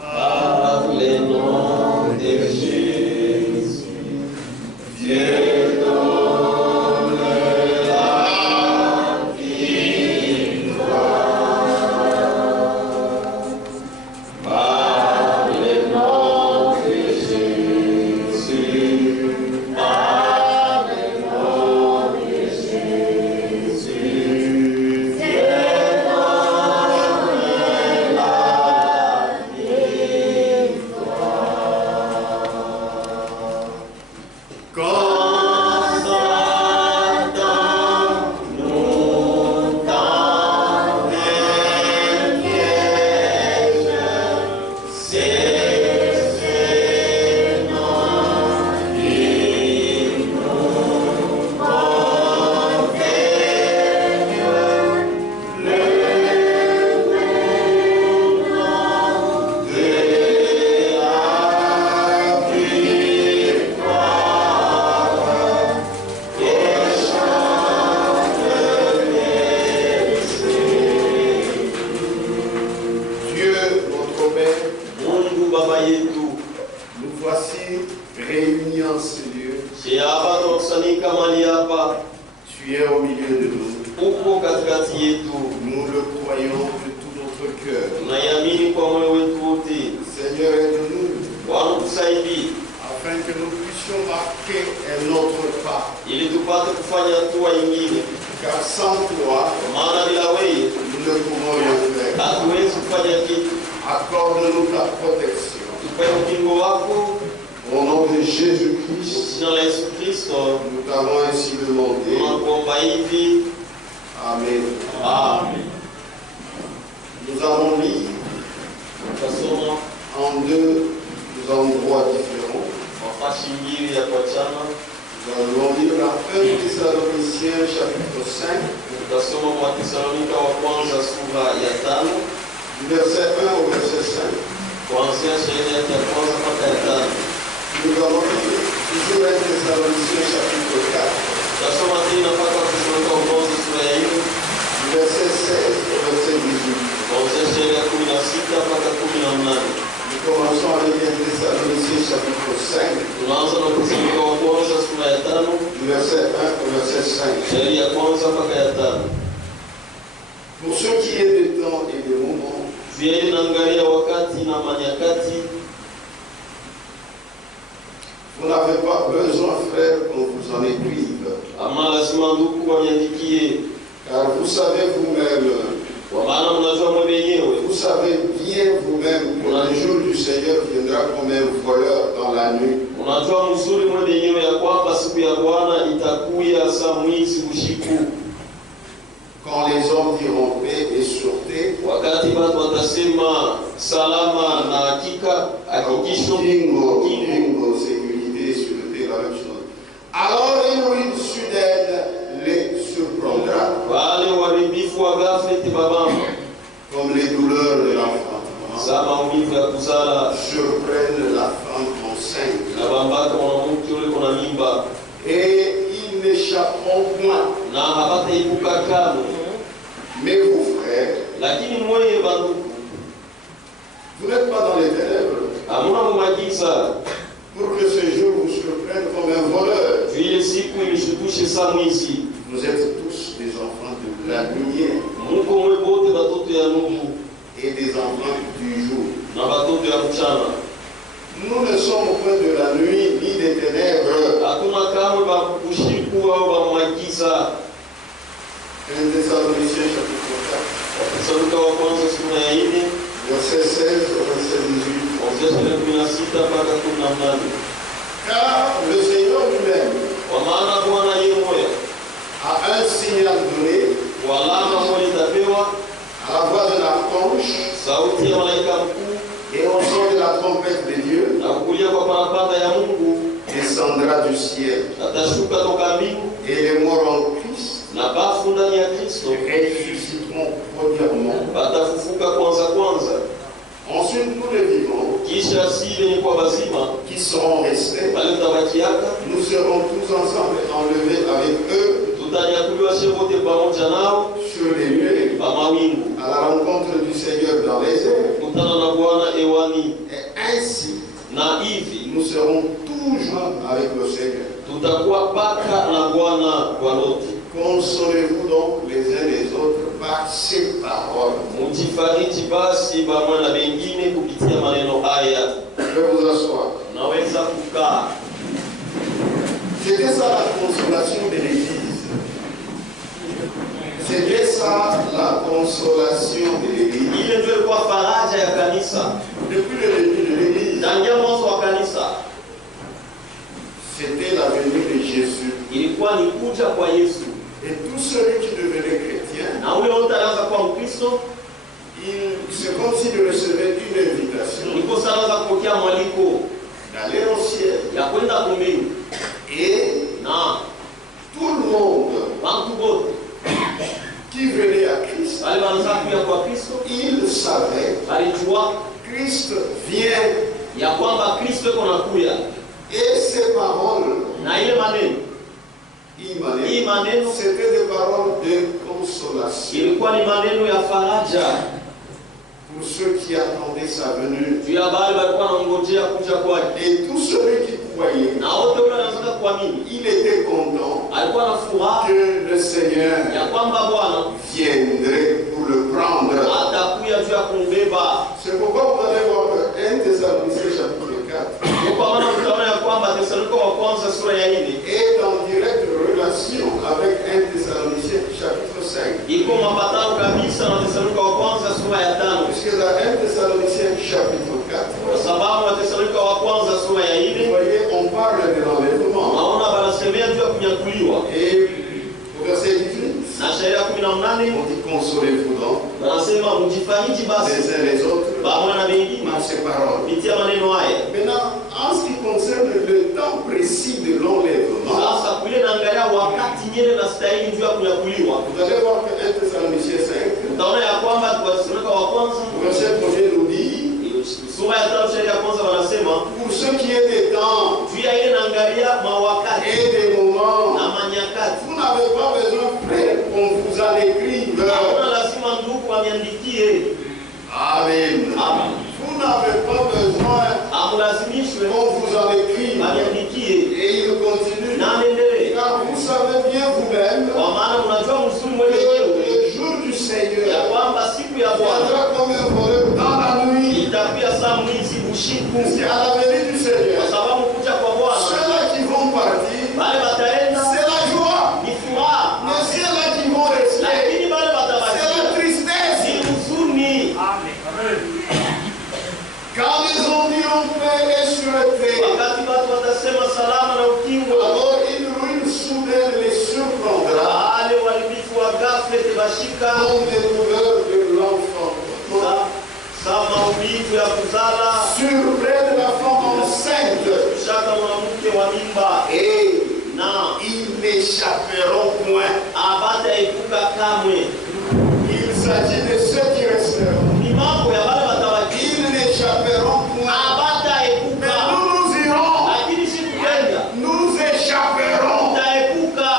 Par le nom de Jésus, Dieu donne la victoire. Par le nom de Jésus, par le nom de Jésus, Dieu donne la Nous voici réunis en ce lieu. Tu es au milieu de nous. Nous le croyons de tout notre cœur. Seigneur, aide-nous afin que nous puissions marquer un autre pas. Car sans toi, nous ne pouvons rien faire. Accorde-nous ta protection. Au nom de Jésus-Christ, nous t'avons ainsi demandé. Amen. Amen. Nous avons mis en deux endroits différents. Nous allons lire la 1 Thessaloniciens chapitre 5. Du verset 1 au verset 5. Nous allons lire toujours 1 Thessaloniciens chapitre 4. Du verset 16 au verset 18. Nous commençons avec 1 Thessaloniciens chapitre 5. Du verset 1 au verset 5. Pour ce qui est des temps et des moments, vous n'avez pas besoin, frère, qu'on vous en écrive. Car vous savez vous-même, que le jour du Seigneur viendra comme un voleur dans la nuit. Quand les hommes diront paix et sûreté, bingo, sécurité, sûreté, la même chose. Alors une ruine soudaine les surprendra. Comme les douleurs de l'enfantement surprennent la femme enceinte. Et ils n'échapperont point. Mais vous, frères, vous n'êtes pas dans les ténèbres pour que ce jour vous surprenne comme un voleur. Vous êtes tous des enfants de la lumière et des enfants du jour. Nous ne sommes point de la nuit ni des ténèbres. 1 Thessaloniciens chapitre 4. Verset 16 au verset 18. Car le Seigneur lui-même a un signal donné à la voix de l'archange et au son de la trompette de Dieu descendra du ciel. Et les morts en Christ ressusciteront premièrement. Ensuite, nous les vivants qui seront restés, nous serons tous ensemble enlevés avec eux sur les nuées à la rencontre du Seigneur dans les ainsi, na hivi nous serons toujours avec le Seigneur. tutakuwa paka na Bwana kwa lote. Consolez-vous donc les uns les autres par ces paroles. Mjifariji basi pamoja na wengine kupitia maneno haya. Je vais vous asseoir. Naweza kukaa. C'était ça la consolation de l'Église. C'était ça la consolation de l'Église. Ile ndio ilikuwa faraja ya kanisa. Depuis le début de l'Église, Tangia mwanzo wa kanisa c'était la venue de Jésus. ilikuwa ni kuja kwa Yesu. Et tout celui qui devenait chrétien, Na huyo wote anaanza kuwa Mkristo, c'est comme s'il recevait une invitation ndipo sasa anaanza kupokea mwaliko d'aller au ciel. ya kwenda kumbingu. Et Na tout le monde watu wote qui venait à Christ, wale wanaanza kuja kwa Kristo, il savait walijua Christ vient. ya kwamba Kristo yuko nakuja. Et ces paroles, Na ile maneno c'était des paroles de consolation ilikuwa ni maneno ya faraja pour ceux qui attendaient sa venue. juu ya bali walikuwa wanangojea kuja kwake. Et tout celui qui croyait, Na wote wale wanaanza kuamini il était content alikuwa na furaha que le Seigneur ya kwamba Bwana viendrait pour le prendre. atakuja juu ya kumbeba. C'est pourquoi vous allez voir que 1 Thessaloniciens chapitre 4 Kwa maana mtaona ya kwamba Thesalonika wa kwanza sura ya 4 est en directe relation avec 1 Thessaloniciens chapitre 5. iko mapatano kabisa na Thesalonika wa kwanza sura ya 5, Puisque dans 1 Thessaloniciens chapitre 4, kwa sababu wa Thesalonika wa kwanza sura ya vous 4 voyez, on parle de l'enlèvement. naona wanasemea juu ya kunyakuliwa. Et au verset 18, Na sheria 18 on dit consolez-vous donc wanasema mjifariji basi les uns les autres pamoja na wengine par ces paroles. kupitia maneno haya. Maintenant, en ce qui concerne le temps précis de l'enlèvement, Sasa kule naangalia wakati nyene na stahili juu ya kunyakuliwa. vous allez voir que 1 Thessaloniciens 5, Utaona ya kwamba kwa Thesalonika wa kwanza au verset 1er nous dit, sura ya 5 sheria ya kwanza wanasema pour ce qui est des temps juu ya ile naangalia mawakati et des moments, na manyakati. vous n'avez pas besoin, frère, qu'on vous en écrive. Hakuna lazima ndugu aniandikie. Amen. Amen. Vous n'avez pas besoin Amlazimishwe qu'on vous en écrive. aniandikie. Et il continue. Na anaendelea. Car vous savez bien vous-même Kwa maana unajua mzuri que mwenyewe le jour du ya Seigneur kwamba siku ya Bwana viendra comme un voleur dans la nuit. itakuwa saa mwizi usiku. Puisque à la venue du Kwa Seigneur, sababu kuja kwa Bwana ceux-là qui vont partir, wale wataenda c'est la joie. ni furaha, Mais ceux-là qui vont rester, lakini wale c'est watabaki la tristesse. ni huzuni. Quand ils ont dit on paix et sûreté, Wakati watu watasema salama na ukingo, alors une ruine soudaine les surprendra wale walibifu wa ghafla tebashika comme des douleurs de l'enfant. sa maumivu ya kuzala, Surprennent la femme enceinte kushaka mwanamke wa mimba, et na ils n'échapperont point. abataepuka kamwe. Il s'agit de ceux qui resteront. Ni mambo ya wale watabaki, Ils n'échapperont point. Mais abataepuka, nous irons. lakini si kutenda, Nous échapperons. tutaepuka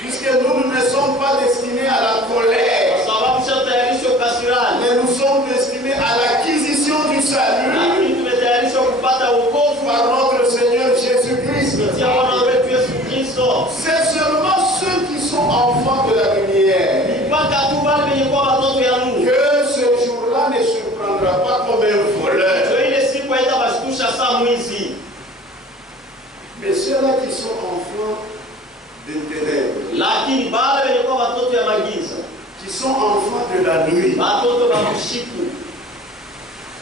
Puisque nous ne sommes pas destinés à la colère. kwa sababu shatayarishwa kasirani, Mais nous sommes destinés à l'acquisition du salut lakini tumetayarishwa kupata wokovu par notre Seigneur Jésus-Christ. kupitia Bwana wetu Yesu Kristo. C'est seulement ceux qui sont enfants de la lumière Mpaka tu wale wenye kuwa watoto ya Mungu, que ce jour-là ne surprendra pas comme un voleur. ndio ile siku haitawashtusha saa mwizi. Mais ceux-là qui sont enfants des ténèbres, Lakini wale wenye kuwa watoto ya magiza, qui sont enfants de la nuit, watoto wa usiku,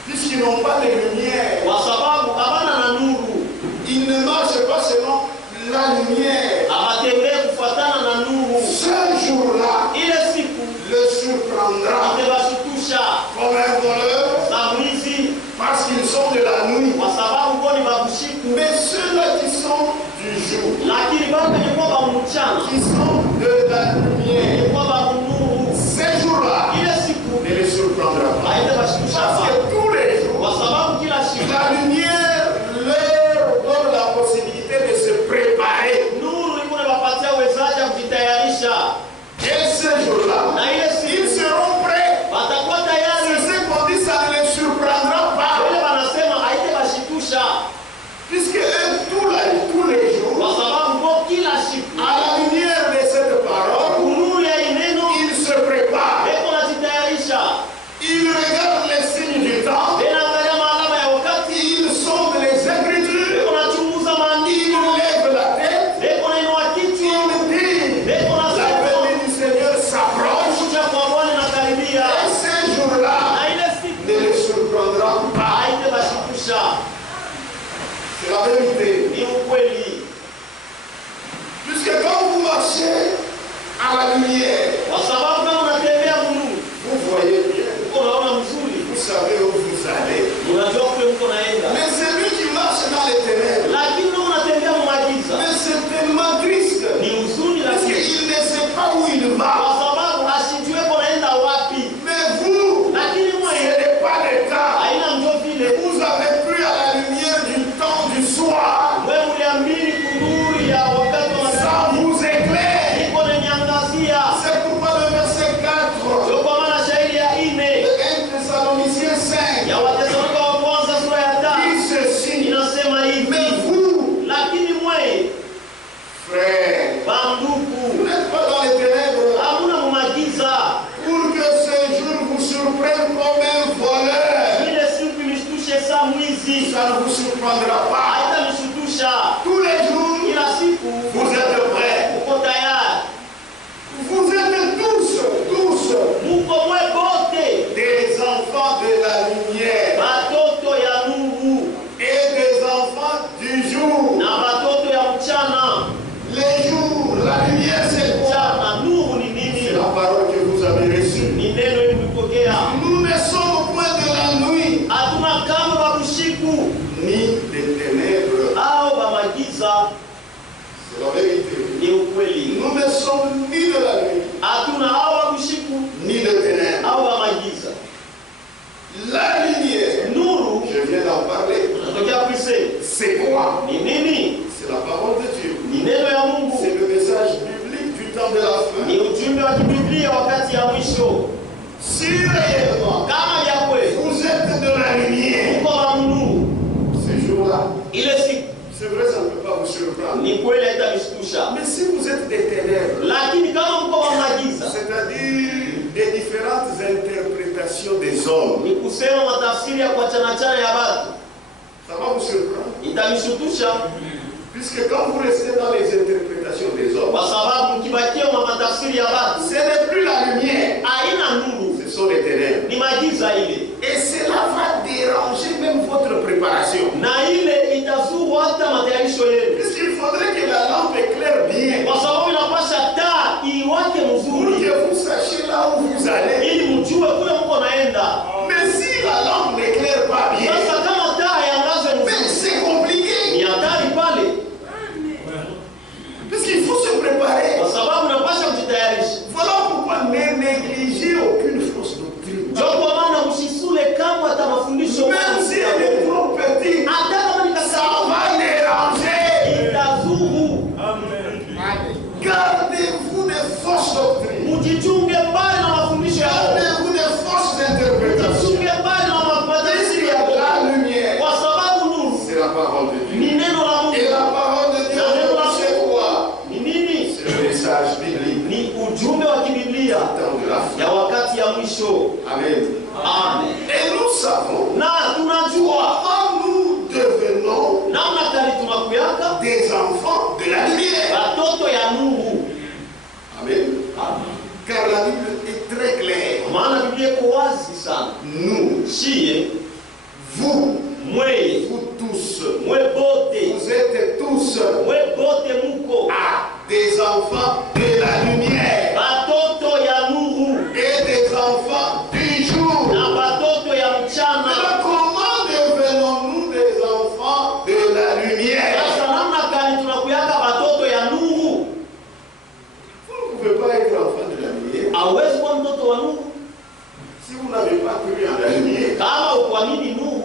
puisqu'ils n'ont pas de lumière, kwa sababu habana na nuru, ils ne marchent pas selon la lumière. hawatembee kufuatana na nuru. Ce jour-là Ile siku le surprendra itawashtusha comme un voleur saa mwizi, parce qu'ils sont de la nuit. kwa sababu boni wa usiku. Mais ceux-là qui sont du jour, Lakini wale wenye kuwa wa mchana, qui sont de la lumière, wenye kuwa wa nuru, ces jours-là ile siku ne les surprendra pas. haitawashtusha Parce sana, que tous les jours, kwa sababu kila siku la lumière leur donne la possibilité de se préparer. nuru iko inawapatia uwezaji wa kujitayarisha, Et ce jour-là, na ile siku ils seront prêts. watakuwa tayari. C'est ce qu'on dit, ça ne les surprendra pas. Wale wanasema haite C'est la vérité. Ni ukweli. Puisque quand vous marchez à la lumière, Kwa sababu kama unatembea nuru, vous voyez bien. unaona mzuri. Vous savez où vous allez. Unajua kule mko naenda. Mais celui qui marche dans les ténèbres, Lakini kama unatembea mu giza, mais c'est tellement triste. ni huzuni Parce lakini qu'il ne sait pas où il kwa va. sababu asijue kunaenda wapi. Mais vous, Lakini ce mwe n'est pas le cas. haina ndio vile. Vous avez cru à la lumière du temps du soir. Wewe uliamini kunuru ya wakati wa Ça mchana. vous éclaire. Iko na nyangazia. C'est pourquoi le verset 4 Ndio kwa maana shairi ya 4 de 1 Thessaloniciens 5 ya Wathesalonike wa kwanza sura ya 5 dit ceci. inasema hivi. Mais vous, Lakini mwe frères, banduku, vous n'êtes pas dans les ténèbres hamuna mumagiza. pour que ce jour vous surprenne comme un voleur. Ile siku imeshtushe saa mwizi. Ça ne vous surprendra pas. Haitamshutusha. Tous les jours, Kila siku vous êtes prêts. uko tayari. Vous êtes tous Muko mwe bote des enfants de la lumière batoto ya nuru et des enfants du jour. na batoto ya mchana. Les jours, la lumière, c'est quoi? Mchana, nuru ni C'est nini? la parole que vous avez reçue. Ni neno ilipokea. Nous ne sommes au point de la nuit, Hatuna kama babushiku ni des ténèbres. au bamagiza. C'est la vérité. Ni ukweli. Nous ne sommes ni de la nuit, Hatuna au babushiku ni de ténèbres. au bamagiza. La lumière, Nuru je viens d'en parler. tunatokea kuisema. C'est quoi? Ni nini? C'est la parole de Dieu. Ni neno ya Mungu. C'est le message biblique du temps de la fin. Ni ujumbe wa kibiblia wakati ya mwisho. Si réellement Kama ya kweli vous êtes de la lumière, uko wa nuru, ces jours-là, ile siku c'est vrai, ça ne peut pas vous surprendre. ni kweli haitamshtusha. Mais si vous êtes des ténèbres, Lakini kama mko wa magiza, c'est-à-dire des différentes interprétations des hommes, ni kusema matafsiri ya kuachana chana ya watu, ça va vous surprendre. itamshutusha. Puisque quand vous restez dans les interprétations des hommes, Kwa sababu mkibakia na matafsiri ya watu, ce n'est plus la lumière, haina nuru, ce sont les ténèbres. ni magiza ile. Et cela va déranger même votre préparation. Na ile itazuru hata matayarisho yenu. Puisqu'il faudrait que la lampe éclaire bien, Kwa sababu inapasha taa iwake pour mzuri que vous sachiez là où vous allez. ili mjue kule mko naenda. Mais si la lampe n'éclaire pas bien, Sasa kama taa iangaze mais mzuri, c'est compliqué. ni hatari pale. Puisqu'il faut se préparer. Kwa sababu inapasha kujitayarisha. Voilà pourquoi ne négligez aucune fausse doctrine. Ndio kwa maana msisule kama hata mafundisho Même si elle est trop petite, hata kama ni ça va déranger. itazuru. Gardez-vous des fausses doctrines. Mjichunge mbali na mafundisho yao. Gardez-vous des fausses interprétations. Mjichunge mbali na matafsiri yao. La lumière, Kwa sababu nuru c'est la parole de Dieu. ni neno la Mungu. Et la parole de Dieu, c'est quoi? Ni nini? C'est le message biblique Ni ujumbe wa kibiblia du temps de la fin. ya wakati ya mwisho. Amen. Amen. Et nous savons Na tunajua comment nous devenons namna gani tunakuyaka des enfants de la lumière. watoto ya nuru. Amen. Amen. Car la Bible est très claire. Maana Biblia iko wazi sana. Nous, Shie vous, mweye vous tous, mwe bote vous êtes tous mwe bote muko des enfants de la lumière batoto ya nuru et des enfants du jour. na batoto ya mchana. Alors comment devenons-nous des enfants de la lumière? Sasa namna gani tunakuyaka batoto ya nuru? Vous ne pouvez pas être enfant de la lumière Hawezi kuwa mtoto wa nuru si vous n'avez pas cru en la lumière. kama ukuamini nuru.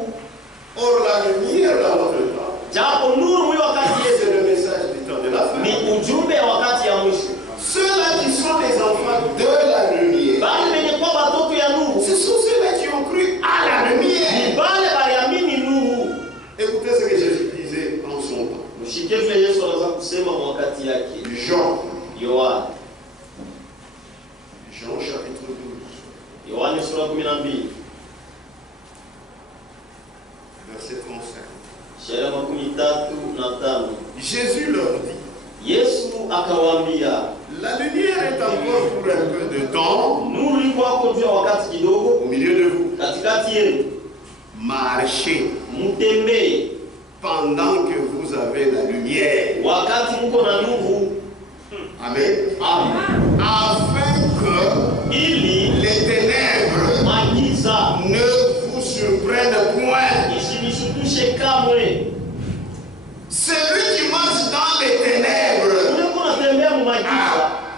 Or la lumière dans notre temps, Japo nuru mwi wakati c'est yetu le message du temps de la fin. ni ujumbe ya wakati ya mwisho. Ceux-là qui sont des enfants de la lumière, Bali benye kuwa batoto ya nuru ce sont ceux-là qui ont cru à la ni lumière. bale baliamini nuru. Écoutez ce que Jésus disait en son temps. Mshike vile Yesu anaweza kusema wakati yake. Jean, Yohana Jean chapitre 12, Yohana sura 12 verset 35. sheria 35. Jésus leur dit, Yesu akawaambia, la lumière est encore pour un peu de temps nuru iko hapo juu ya wakati kidogo au milieu de vous. katikati yenu, Marchez mtembee pendant que avez la lumière. Wakati mko na nuru. Amen. Amen. Afin que les ténèbres magiza ne vous surprennent point. Isinishutushe kamwe. Celui qui marche dans les ténèbres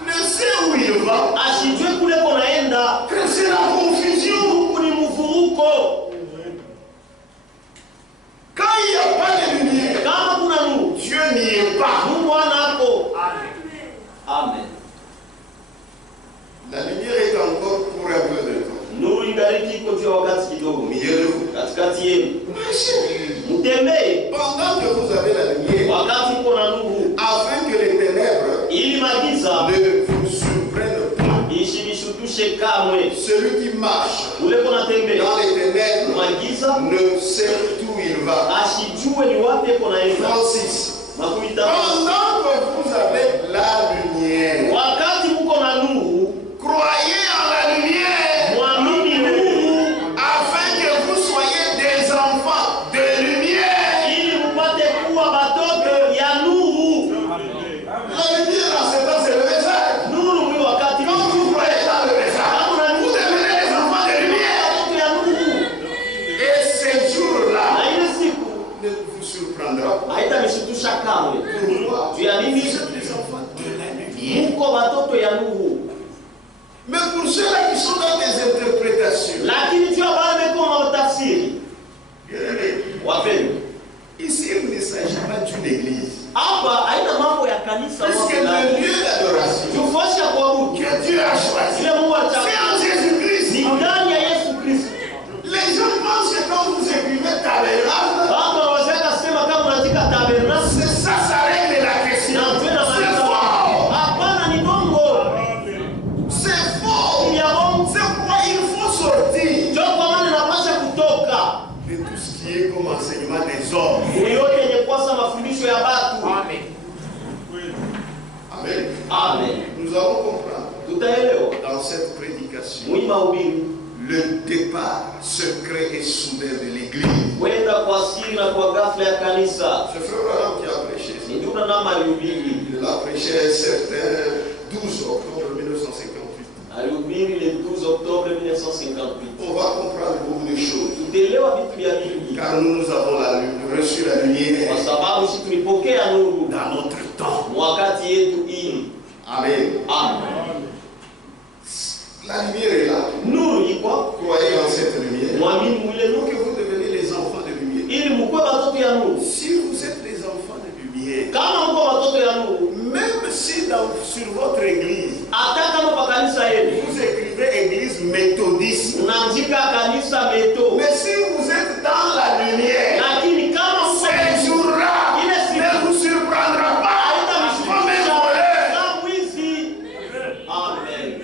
ne sait où il va. Asijue kule konaenda. C'est la confusion. Kuni mvuruko. Quand il n'y a pas de lumière, kama kuna nuru, Dieu n'y est pas. Mungu anako. Amen. La lumière est encore pour un peu de temps. Nuru ingaliki iko juu wakati kidogo. Milieu de vous. Katikati yenu. Mtembee. Pendant que vous avez la lumière, wakati mko na nuru, afin que les ténèbres ili magiza ne vous surprennent pas. Isinishutushe kamwe. Celui qui marche ule konatembea dans les ténèbres magiza ne sait où il va. Asijue ni wapi konaenda. Francis. Makumita. Pendant que vous avez la lumière, wakati mko na nuru, croyez en la lumière, mwamini nuru, afin que vous soyez des enfants de lumière. ili mpate kuwa batoto ya nuru. La lumière en ce temps c'est le message. Nuru mwi wakati quand vous croyez dans le message, vous devenez des enfants de lumière. Et ces jours-là ne vous surprendra pas. Haitanishutusha kamwe. Pourquoi? Juu ya nini? Vous êtes des enfants de la lumière. Mko batoto ya nuru. Mais pour ceux-là qui sont dans des interprétations, lakini juu ya wale wako na tafsiri, wapendwa, ici il ne s'agit pas d'une église. Hapa haina mambo ya kanisa. Puisque le lieu d'adoration tufosha kuabudu que Dieu a choisi, ile Mungu c'est en Jésus-Christ. ni ndani ya Yesu Kristo. Les gens pensent que quand vous écrivez tabernacle, watu wanaweza kusema kama unaandika tabernacle, c'est ça, ça règle la question. C'est faux. Hapana, ni bongo. C'est faux. Ni ya bongo. C'est pourquoi il faut sortir Ndio kwa maana napasha kutoka de tout ce qui est comme enseignement des hommes. yote yenye kwasa mafundisho ya watu. Amen. Amen. Amen. Nous allons comprendre Tutaelewa dans cette prédication mwima ubiri le départ secret et soudain de l'église. kwenda kwa siri na kwa ghafla ya kanisa. Ce frère Branham qui a prêché, Ni ndio na mahubiri. il a prêché un certain 12 octobre 1958. Alihubiri le 12 octobre 1958. On va comprendre beaucoup de choses. Tutaelewa vitu vya Biblia. Car nous avons reçu la lumière Kwa sababu sisi tulipokea nuru dans notre temps. wakati yetu hii. Amen. Amen. La lumière est là. Nuru iko, Croyez en cette lumière. mwamini mwile Donc nuru vous devenez les enfants de lumière. ili mkue watoto ya nuru. Si vous êtes des enfants de lumière, Kama mko watoto ya nuru, même si sur votre église, hata kama kwa kanisa yenu vous écrivez église méthodiste, unaandika kanisa meto, mais si vous êtes dans la lumière, lakini kama mko ces jours-là ne vous surprendra pas. Comme un voleur. kama mwizi. Amen.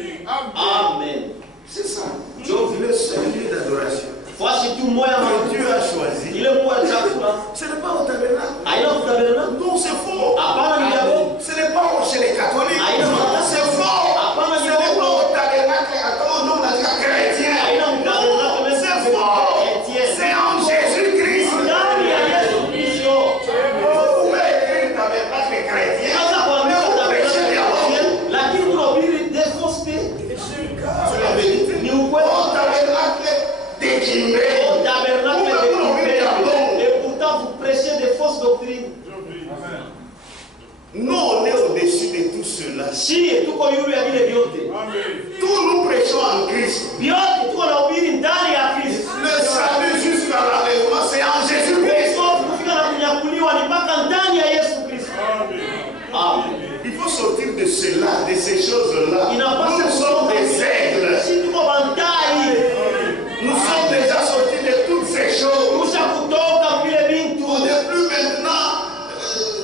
Amen. C'est ça. Le seul lieu d'adoration Fasi tu moya que Dieu a choisi, ile Mungu alichagua. ce n'est pas au tabernacle. Haina kutabernacle. Non, c'est faux. Hapana, ni yabo. Ce n'est pas chez les catholiques. C'est faux. Hapana, Ce ni n'est pas yabo. au tabernacle. Attends, non, on a dit chrétien. Haina kutabernacle même C'est si faux. chrétien. C'est en Jésus-Christ. Ndani ya Yesu Kristo. Vous pouvez écrire tabernacle chrétien. Sasa kwa Mais mimi vous prêchez tabernacle bien. chrétien, lakini unahubiri de fausseté. C'est la vérité. Ni ukweli. Au tabernacle déquimé. Au tabernacle de Christ. Et pourtant vous prêchez des fausses doctrines. Nous, on est au-dessus de tout cela. Si tuko yule ya vile vyote. Tous nous prêchons en Christ. Vyote tuko nahubiri ndani ya Kristo. Le salut jusqu'à l'enlèvement, c'est en Jésus-Christ. Kufika na kunyakuliwa ni mpaka ndani ya Yesu Kristo. Amen. Il faut sortir de cela, de ces choses-là. Nous sommes des aigles. Si tuko bandai, Nous sommes déjà sortis de toutes ces choses. kusha kutoka vile bintu. On n'est plus maintenant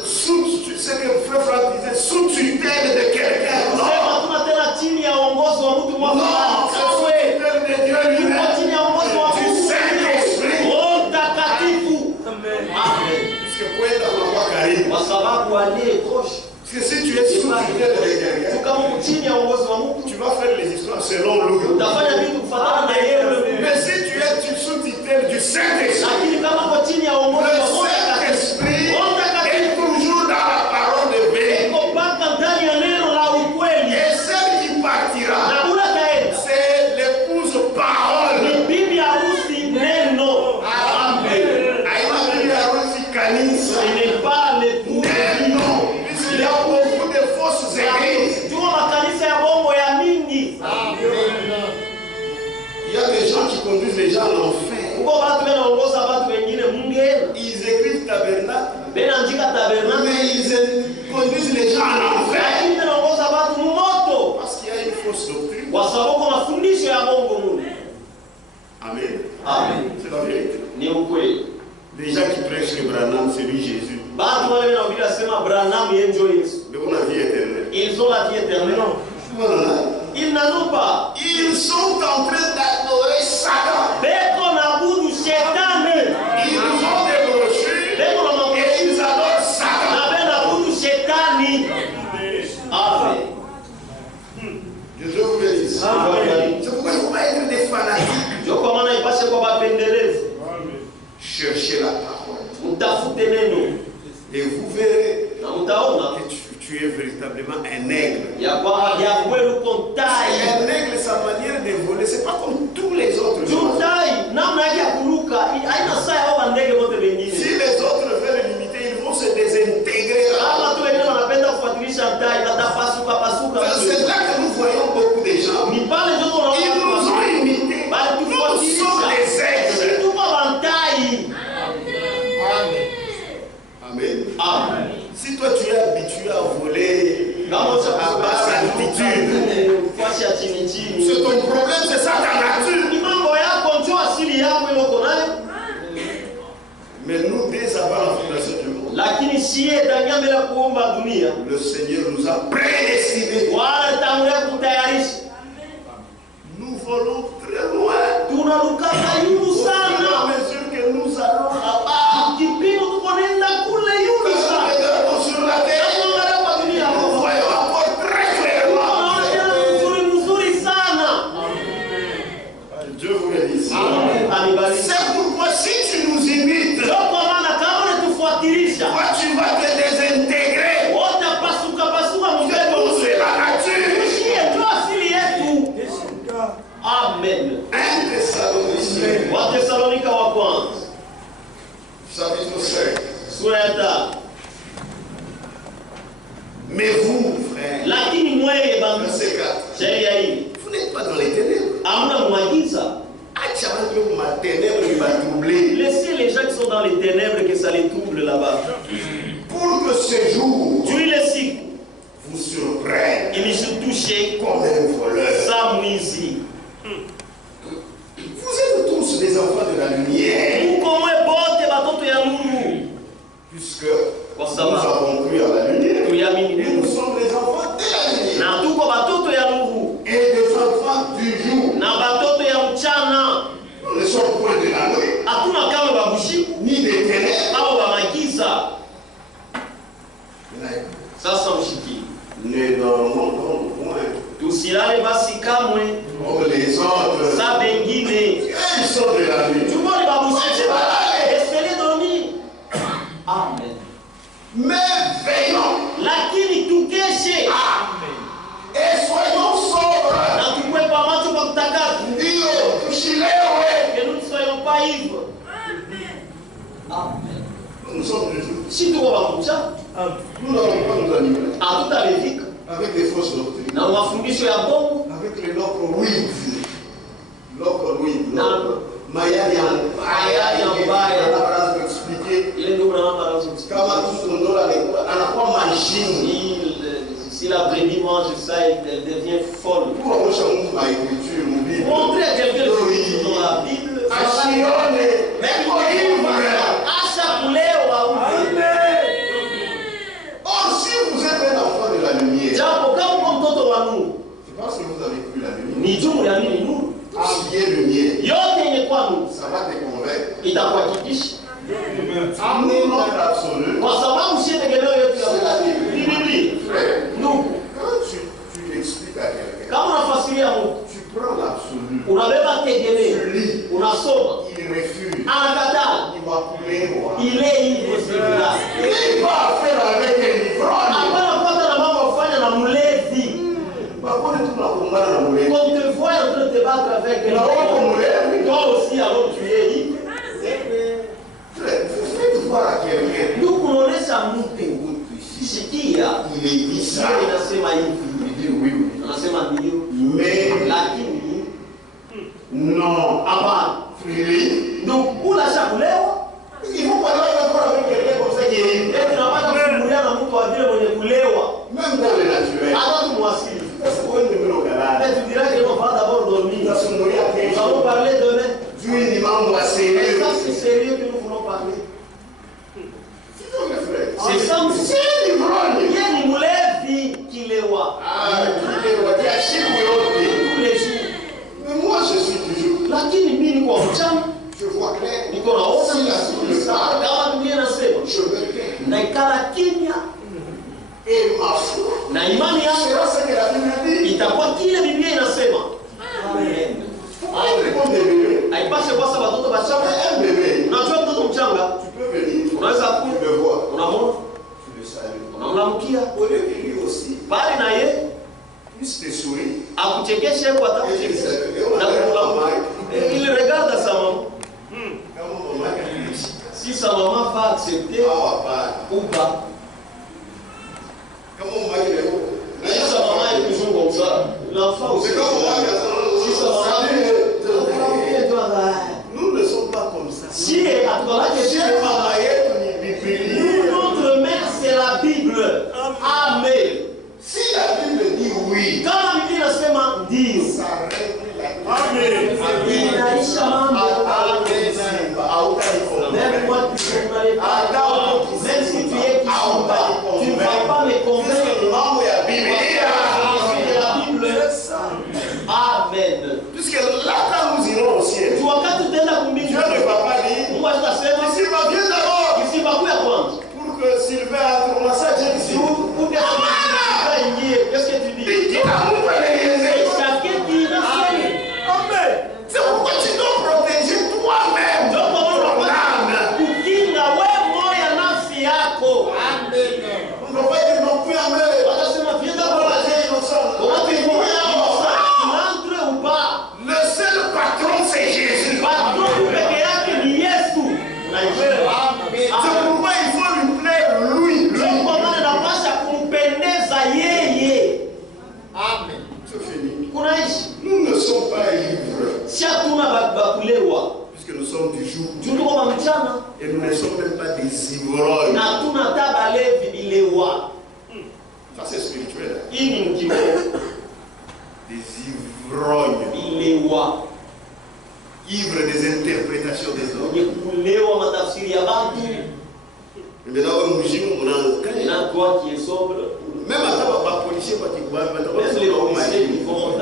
sous, ce que Frère Franck disait, sous tutelle de quelqu'un. Sema Non, tuna tena chini ya uongozi wa mtu mmoja. non, c'est sous tutelle de Dieu Tuko lui-même. chini ya uongozi wa Du Mungu. Saint-Esprit. Roho Mtakatifu. Amen. Puisque kwenda unakuwa karibu. Kwa sababu aliyetosha. Parce que si tu es sous tutelle de quelqu'un, Kama uko chini ya uongozi wa Mungu, tu vas faire les histoires selon lui. utafanya vitu kufuatana na yeye. Mais si tu es sous tutelle du Saint-Esprit, Lakini kama uko chini ya uongozi le wa Mungu, Saint-Esprit est Ils écrivent tabernacle, mais ils conduisent les gens en enfer. Parce qu'il y a une fausse doctrine. Amen. Amen. C'est la vérité. Les gens qui prêchent le Branham, c'est lui Jésus. De on a vie éternelle. Ils ont la vie éternelle. Voilà. Ils n'en ont pas. Ils sont en train d'adorer Satan. Ils nous ont des brochures et ils adorent Satan. Amen. Dieu vous bénisse. C'est pourquoi il ne faut pas être des fanatiques. Cherchez la parole. Et vous verrez que tu es véritablement un aigle. Un aigle, sa manière de voler, c'est pas comme tous les autres. Si les autres veulent l'imiter, ils vont se désintégrer. C'est là que nous voyons beaucoup de gens. Ils nous ont imités. Nous sommes les aigles. Amen. Amen. Si toi tu es habitué à voler à basse altitude, c'est ton problème, c'est ça ta nature. Mais nous, dès avant la fondation du monde, le Seigneur nous a prédestinés. Nous volons très loin. Au fur et à mesure que nous allons là-bas, regardons sur la terre, nous voyons encore très clairement. Dieu vous bénisse. C'est pourquoi si tu nous imites, toi tu vas te désintégrer. C'est la nature. Amen. 1 Thessaloniciens, chapitre 5. Mais vous, frères, verset 4, vous n'êtes pas dans les ténèbres. Laissez les gens qui sont dans les ténèbres que ça les trouble là-bas. Pour que ce jour vous surprenne comme un voleur. Vous êtes tous des enfants de la lumière. Puisque nous avons cru à la lumière. Nous sommes des enfants de la lumière. Et des enfants du jour. Nous ne sommes point de la nuit. Ni des ténèbres. Ne dormons donc point. Comme les autres. Ils sont de la nuit. Amen. Mais veillons. Et soyons sobres. Que nous ne soyons pas ivres. Amen. Nous sommes du jour. Si tu vas comme ça, Nous n'allons pas nous animer avec des fausses doctrines. Avec les locaux weed. Mayani Ambaye. Expliquer. Si la brebis mange ça, elle devient folle. Montrez à quelqu'un dans la Bible. Or, si vous êtes un enfant de la lumière, c'est parce que vous avez cru la lumière. Ni Tout ce qui est lumière, ça va te convaincre. Nous, notre absolu, c'est la Bible. Quand tu l'expliques à quelqu'un, tu prends l'absolu, tu lis, il refuse, il va couler. Il est ivre, celui-là. Il va faire avec un ivrogne. Quand tu te vois en train de te battre avec un toi aussi, alors tu es ivre. Faites voir à quelqu'un. Nous connaissons à nous que ce qu'il y a, Il est dit ça. il dit oui. Mais lakini non. hapana. Frili. Donc soit sérieux. Et ça, c'est sérieux que nous voulons parler. C'est ça, c'est il nous lève qu'il est roi. Tous les jours. Mais moi, je suis toujours. Lakini mimi kwa mchana Je vois clair. niko naona kama Biblia inasema Je me tais. naikala kimya Et ma foi. na imani yangu C'est ce que la Bible dit. itakuwa kile Biblia inasema. Amen. Comme des bébés. Haipashe kwa sababu watoto bachanga. Un bébé. Unajua mtoto mchanga Tu peux venir. unaweza Tu le vois. unamwona Tu le salues. unamlamkia Au lieu que lui aussi, bali na yeye puisse te sourire. akuchekeshe kwa Et il atakuchekesha salue. na kula. Il regarde sa maman. Comment maman dit? Si sa maman va accepter Ah, papa. ou pas. Comment maman dit? Si sa maman est toujours comme ça, l'enfant aussi. C'est comme maman dit. Si sa maman Nous ne sommes pas comme ça. si notre mère c'est la Bible. Amen. Si la Bible dit oui, Quand la Bible inasema ndio, ça règle la Amen. inaisha mambo. Même moi qui suis allé même si tu es qui tu ne vas pas me convaincre de la Bible. Amen. Puisque là, quand nous irons au ciel, Tu wakati utaenda kumbingu, Dieu ne va pas dire, Mungu atasema ici va bien d'abord, isibakuya kwanza. pour que Sylvain entre au massage ici. Qu'est-ce que tu dis? Il dit à nous de les Chacun qui enseigne. Amen. C'est pourquoi tu dois protéger toi-même. Ndio kwa maana Ton unapaswa âme. kukinga wewe moyo na nafsi yako. Amen. On ne va pas dire non plus amen. Watasema vienda kwa wazee. Watu entre ou pas. Le seul patron, c'est Jésus. Patron peke yake ni Yesu. C'est pourquoi il faut lui plaire lui. Ndio kwa maana napasha kumpendeza yeye. Amen. C'est fini. Kunaishi. Nous ne sommes pas ivres. Si hatuna bakulewa. Puisque nous sommes du jour. Tuko kwa mchana. Et nous ne sommes même pas des ivrognes. Na tuna tabalevi bilewa. Ça c'est spirituel. Hii ni mkimo. Des ivrognes. Bilewa. Ivres des interprétations des hommes. Wenye kulewa matafsiri ya bantu. Maintenant, on nous dit, on a Na toi qui es sobre. même à ta policier, quand il voit, Même les policiers qui vont on toi,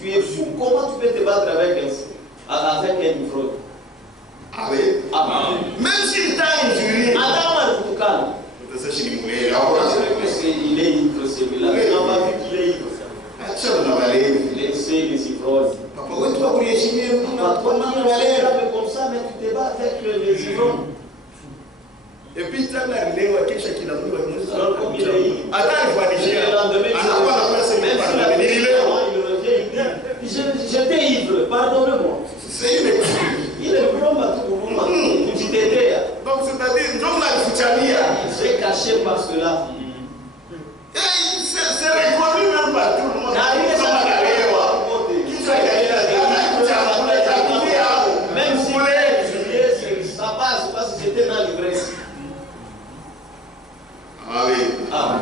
tu es fou. Comment tu peux te battre avec un fraude? Ah oui. Même s'il t'a injurié. Attends, Kutukana. Il est ivre celui-là. On va vu qu'il est ivre. Laissez les ivrognes. Papa, ouais, toi, pour les signer, Toi, tu es comme ça, mais tu te bats avec les ivrognes. et puis, tu as la relève à quelqu'un qui l'a vu. Alors, comme il est ivre. Attends, il faut aller chez Le lendemain, j'étais ivre, pardonne-moi. C'est une excuse. Il est prompt à tout moment. Tu t'étais. Donc, c'est-à-dire, donc là, il faut t'allier. Il s'est caché par cela. C'est reconnu même par tout le monde. Même si ça passe, parce que j'étais dans l'ivresse. Ah oui. Ah.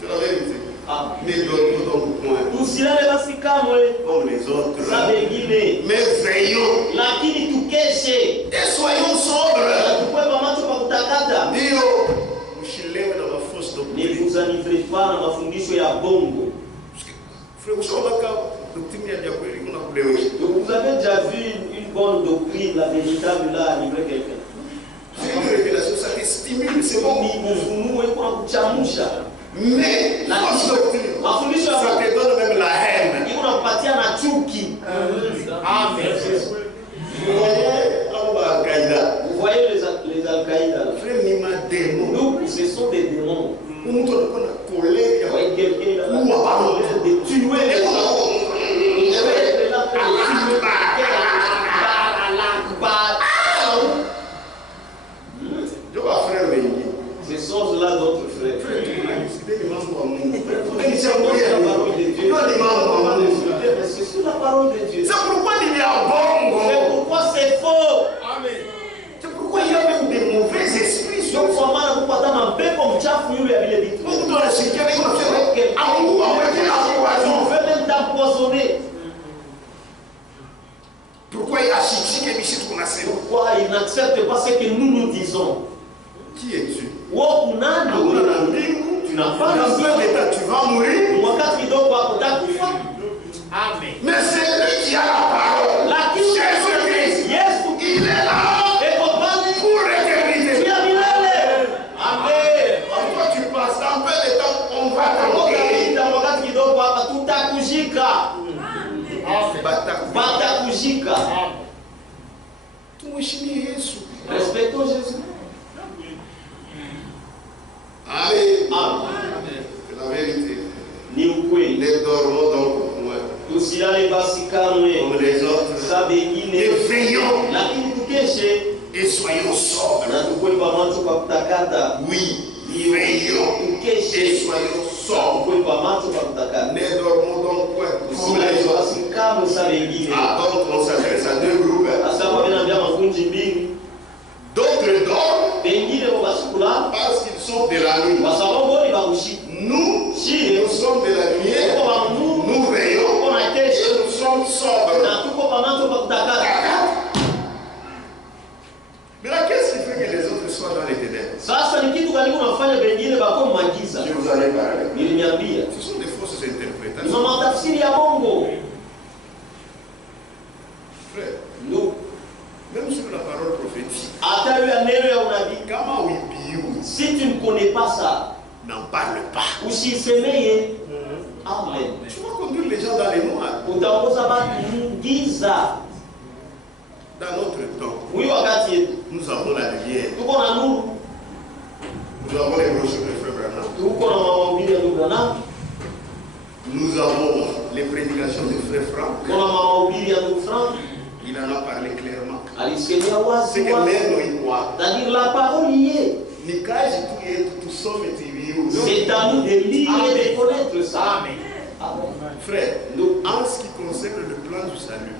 C'est la vérité. Ah. Mais donne-nous donc point. Tusilale basi kamwe Comme les autres. za wengine, Mais veillons. lakini tukeshe Et soyons sobres. na tukwepa macho pa kutakata. Ndio. Mshilewe na mafuso Ne doctrine. vous enivrez pas na mafundisho ya bongo. Frère, ushaona kama doctrine ya kweli kuna kulewesha. Donc vous avez déjà vu une bonne doctrine, la véritable là, livrer quelqu'un. C'est une révélation, ça te stimule, c'est bon. Ni ufunuo iko na kuchamusha. Mais la fausse doctrine, Mafundisho ya ça te donne même la haine. iko na kupatia na chuki. Amen. Vous voyez les Al-Qaïda. frère, ni ma démon. Nous, ce sont des démons. Mtu anakuwa na colère. Vous voyez quelqu'un là, Ou à part de tuer les gens. Il devait être là pour tuer Je vois frère Wengi. ce sont là d'autres frères. Frère, tu m'as décidé de m'en voir mon. C'est la parole de Dieu. C'est sur la parole de Dieu. C'est pourquoi il y a bongo. C'est pourquoi c'est faux. Amen. C'est pourquoi il y a même des mauvais esprits sur Donc, kwa maana kupata mapepo mchafu yule ya vile vitu. Mungu ndo anasikia niko nasema Mungu aweke On hapo. veut même t'empoisonner. Pourquoi il a chichi que Michel qu'on a fait? Pourquoi il n'accepte pas ce que nous disons? Qui es-tu? Tu n'as pas Dans le peu d'état, tu vas mourir. Amen. Mais c'est lui qui a la parole. Jésus-Christ, il est là pour l'éternité. Amen. Toi, tu passes dans peu d'état, on va t'envoyer. Batakujika. Tumheshimie Yesu. Respectons Jésus. Amen. Amen. C'est la vérité. Ni ukweli. Ne dormons donc moins. Tusilale basi kamwe. Comme les autres. Saa bengine. Et veillons. Lakini tukeshe. Et soyons sobres. Na tukue pamoja kwa kutakata. Oui. Veillons. Tukeshe. Et soyons sobres. Tukue pamoja kwa kutakata. Ne dormons donc point. Comme Tusilale les autres. basi kamwe saa bengine. Ah, donc on s'adresse à deux groupes. Asa kwa vinaambia makundi mbili. D'autres dorment Bengine kwa basukula. parce qu'ils sont de la nuit. Kwa sababu ni bakushika. Nous sommes de la lumière. Nous veillons. Et nous sommes sobres. Mais là, qu'est-ce qui fait que les autres soient dans les ténèbres? Je vous en ai parlé. Ce sont des fausses interprétations. Frère, même sur la parole prophétique, comment oui, si tu ne connais pas ça, n'en parle pas. Amen. Tu vas conduire les gens dans les noirs. Dans notre temps, nous avons la lumière. Nous avons les brochures de Frère Branham. Nous avons les prédications de Frère Franck. Il en a parlé clairement. C'est que même nous croit. C'est-à-dire la parole y est. C'est à nous de lire et de connaître ça. Amen. Frère, en ce qui concerne le plan du salut,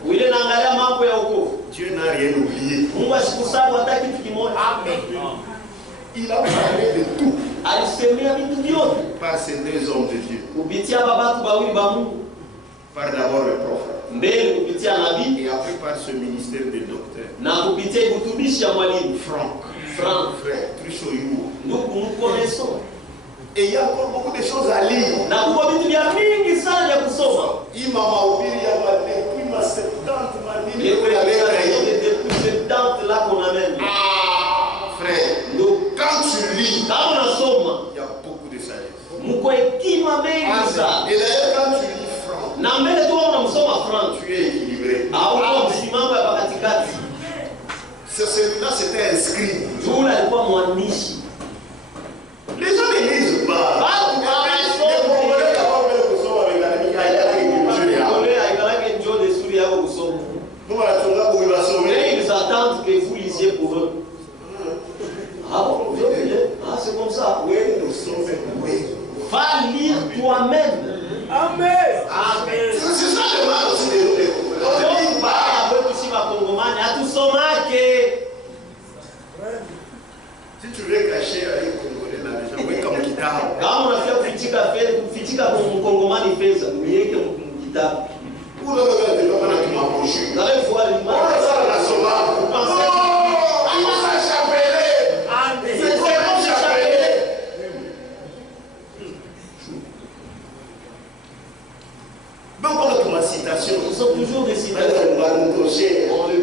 Dieu n'a rien oublié. Il a parlé de tout par ces deux hommes de Dieu. Par d'abord le prophète. Et après par ce ministère de docteur. Franck, frère, Trichoyou. Nous connaissons. Et il y a encore beaucoup de choses à lire. Il m'a oublié, depuis ma 70, frère, quand tu lis, il y a beaucoup de sagesse. Et d'ailleurs, quand tu lis Franck, tu es équilibré. Celui-là, c'était inscrit. Les gens ne lisent pas. Ils attendent que vous lisiez pour eux. Ah bon, c'est comme ça. Va lire toi-même. Amen. Amen. C'est ça le mal aussi de nous. Si tu veux cacher avec Congolais là déjà, oui comme kitabu. Kama unafia kufichika Mkongomani pesa, uiweke mkitabu. Ule wewe ndio kana tumaposhu. Dale fois l'image. Ça la soma. Vous pensez on s'est chapelé. Amen. C'est comme chapelé. Donc on a ma citation. Ce sont toujours des citations. On le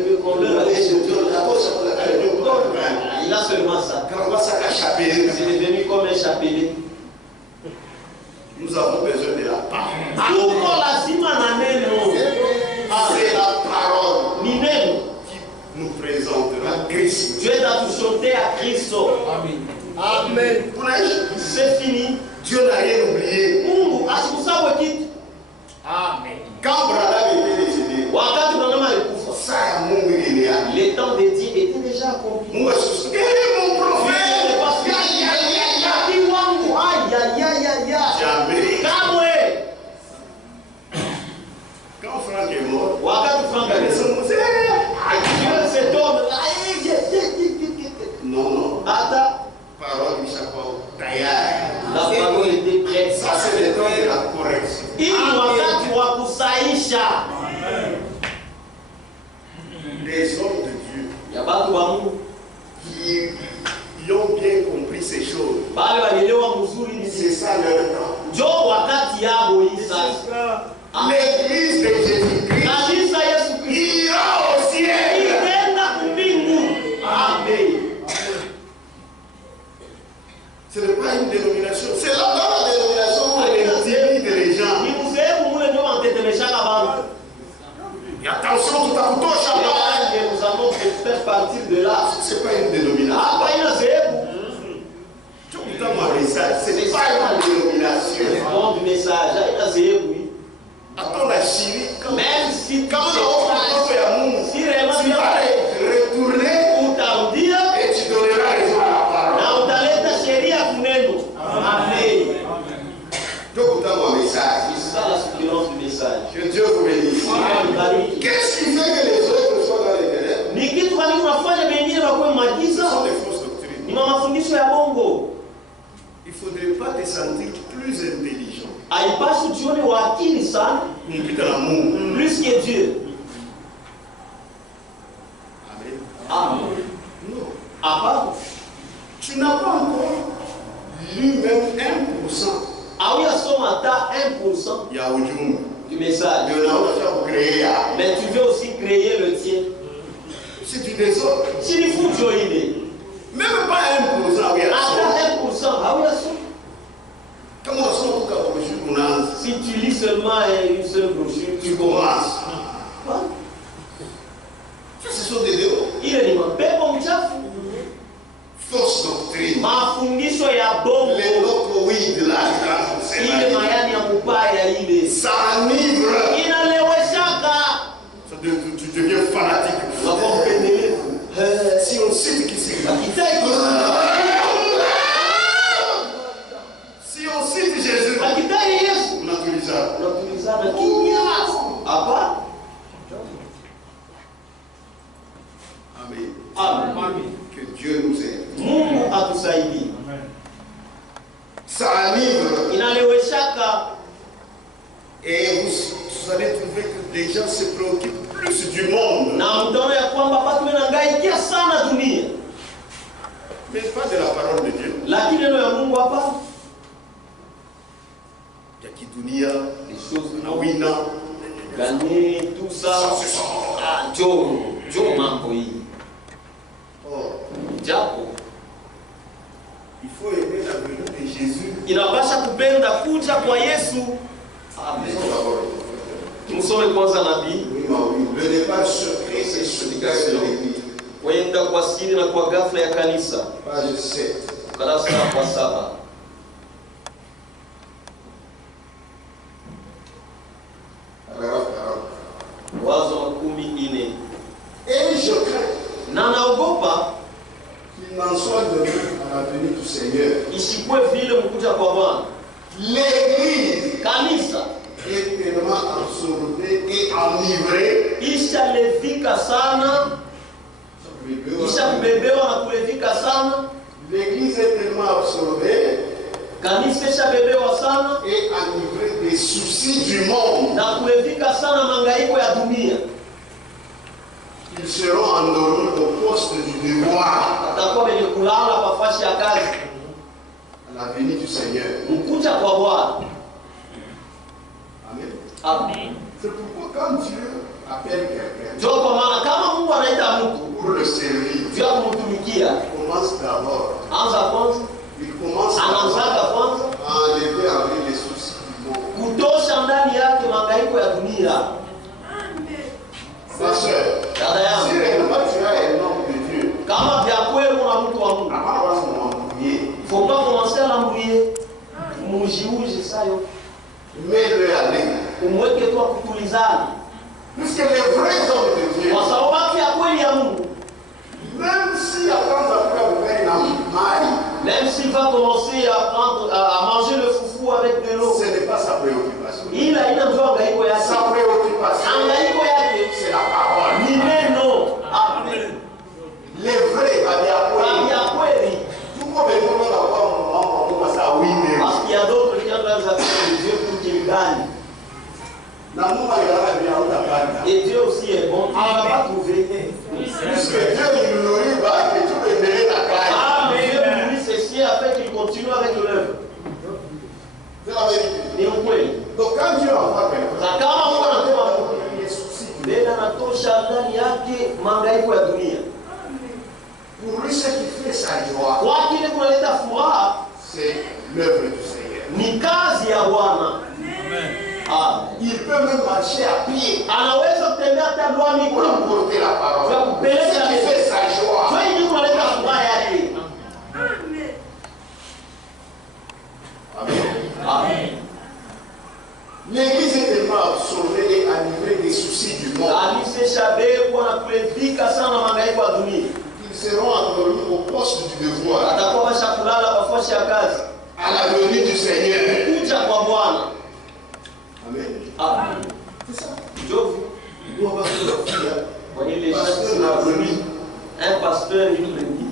il a seulement ça. C'est devenu comme un chapelet. Nous avons besoin de la parole. C'est la parole qui nous présentera Christ. Dieu t'a tout chanté à Christ. Amen. Amen. C'est fini. Dieu n'a rien oublié. Amen. Quand Branham était décédé, les temps de Dieu étaient déjà accomplis. Mon prophète, jamais. Quand Franck est mort, non. Parole du chapeau. La parole était prête. Ça, c'est le temps de la correction. nous allons faire partir de là. Ce n'est pas une dénomination. C'est pas une dénomination. C'est bon du message. Attends la Syrie. Même si quand si tu vas retourner et tu donneras raison à la parole. Amen. Donc, dans mon message, C'est ça la substance du message. que Dieu vous bénisse. Qu'est-ce qui fait que les autres soient dans les ténèbres? Ce sont des fausses doctrines. Il ne faudrait pas te sentir plus intelligent. Plus que Dieu. Amen. Amen. Non. Tu n'as pas encore lu même 1%. Il y a du message. Mais tu veux aussi créer le tien. C'est du désordre. Même pas 1%. Si tu lis seulement une seule brochure, tu commences. Ce sont des déos. Fausse doctrine. Les locoïdes là, ça enivre. Tu deviens fanatique. Si on cite qui c'est. Si on cite Jésus, on autorise ça. Amen. Amen. Que Dieu nous aide. Ça enivre. Et vous allez trouver que les gens se préoccupent plus du monde. Mais pas de la parole de Dieu. Yakidunia, les choses Nawina, gagner, tout ça. Il faut aimer la venue de Jésus. Inapasha kupenda kuja kwa Yesu. Amen. Tumsome kwanza nabii. Le départ surprise et supplication de l'église. Kwenda kwa siri na kwa ghafla ya kanisa. Page 7. Ukurasa wa 7. Wazo wa 14. Et je crains. Na naogopa qu'il n'en soit de même à la venue du Seigneur. Isikwe vile mkuja kwa Bwana. L'église, kanisa, est tellement absorbée et enivrée. Ishalevika sana. Ishabebewa na kulevika sana. L'église est tellement absorbée. Kanisa ishabebewa sana et enivrée des soucis du monde. Na kulevika sana mangaiko ya dunia. Ils seront endormis au poste du devoir. À la venue du Seigneur. Amen. Amen. C'est pourquoi quand Dieu appelle quelqu'un pour le servir, il commence d'abord. Il commence à enlever avec les soucis du monde. Ma soeur, si réellement tu as un homme de Dieu, il ne faut pas commencer à l'embrouiller. mets-le à l'aide. Puisque les vrais hommes de Dieu, même si après vous faire une maille, même s'il va commencer à manger le foufou avec de l'eau, ce n'est pas sa préoccupation. Sa préoccupation, c'est la parole. Amen. Les vrais, tout comme les gens parce qu'il y a d'autres qui ont leurs actions de Dieu pour qu'ils gagnent. Et Dieu aussi est bon, il ne va pas trouver. Puisque Dieu nous nourrit, que tout le mérite la gagne. Mais Dieu nous nourrit ceci afin qu'il continue avec l'œuvre. C'est la vérité. Donc quand Dieu envoie quelqu'un, pour lui, ce qui fait sa joie, c'est l'œuvre du Seigneur. Ni kazi ya Bwana. Amen. Il peut même marcher à pied Anaweza kutembea hata doa pour mikono. apporter la parole. Za kupeleka Ce qui fait sa joie. Wewe ndio unaleta furaha yake. Amen. Amen. L'église est tellement absorbée et enivrée des soucis du monde. Kanisa shabebwa na kulevika sana na mahangaiko ya dunia. Ils seront endormis au poste du devoir. Atakuwa washakulala kwa nafasi ya kazi. À la venue du Seigneur. Kuja kwa Bwana. Amen. Amen. C'est ça. Jovi. Nous, on va faire la fille. Kwa ile shati na brebis. Un pasteur une brebis.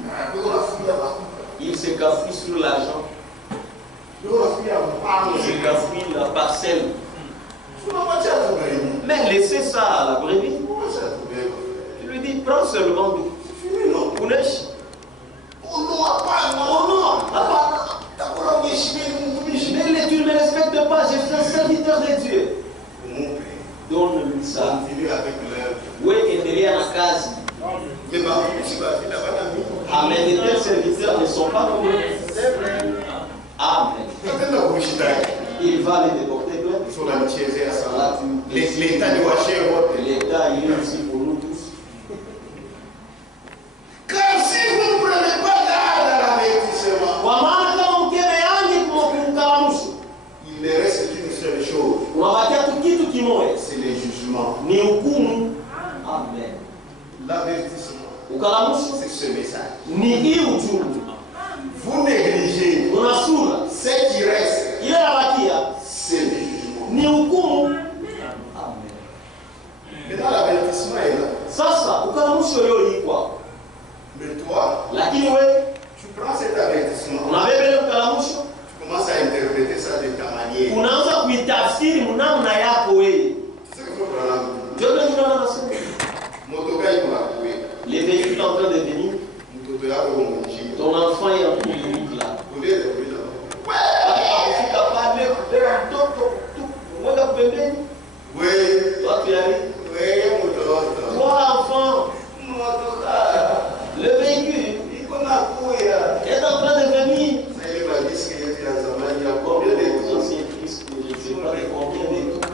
Il se cafouille sur l'argent. Il se cafouille la parcelle. Mais laissez ça à la brebis. Tu lui dis, prends seulement du Kounesh. Oh non, mais tu ne me respectes pas, je suis un serviteur de Dieu. Donne-lui ça. Oui, et derrière la case. Amen. Les tels serviteurs ne sont pas comme eux. Amen. Il va les déporter plainte. L'État du Washington. L'État, il est ici pour nous tous. Car si vous ne prenez pas garde à l'avertissement, il ne reste qu'une seule chose. C'est les jugements. Amen. L'avertissement, c'est ce message. Vous négligez. Ce qui reste, c'est les jugements. Amen. Maintenant, l'avertissement est là. Sasa ukalamusho leo ikwa. Mais toi, Lakini wewe tu prends cet avertissement. unabeba ile ukalamusho, Tu commences à interpréter ça de ta manière. unaanza kuitafsiri mnamna yako wewe. C'est ce que faut prendre. Ndio ndio tunasema. Motoka iko na kuwe. Les véhicules en train de venir, Mtoto yako mwenyewe. ton enfant est en train de venir là. Kulia de kulia. Akifika pale kubeba mtoto tu, mwenda kupembeni. Oui. Toi tu arrives. Oui, motoka. Toi l'enfant, Motoka. le véhicule Iko na kuwe. est en train de venir. Ça il va dire que il y a zamani ya combien de Les anciens Christ, je ne sais pas de combien de temps.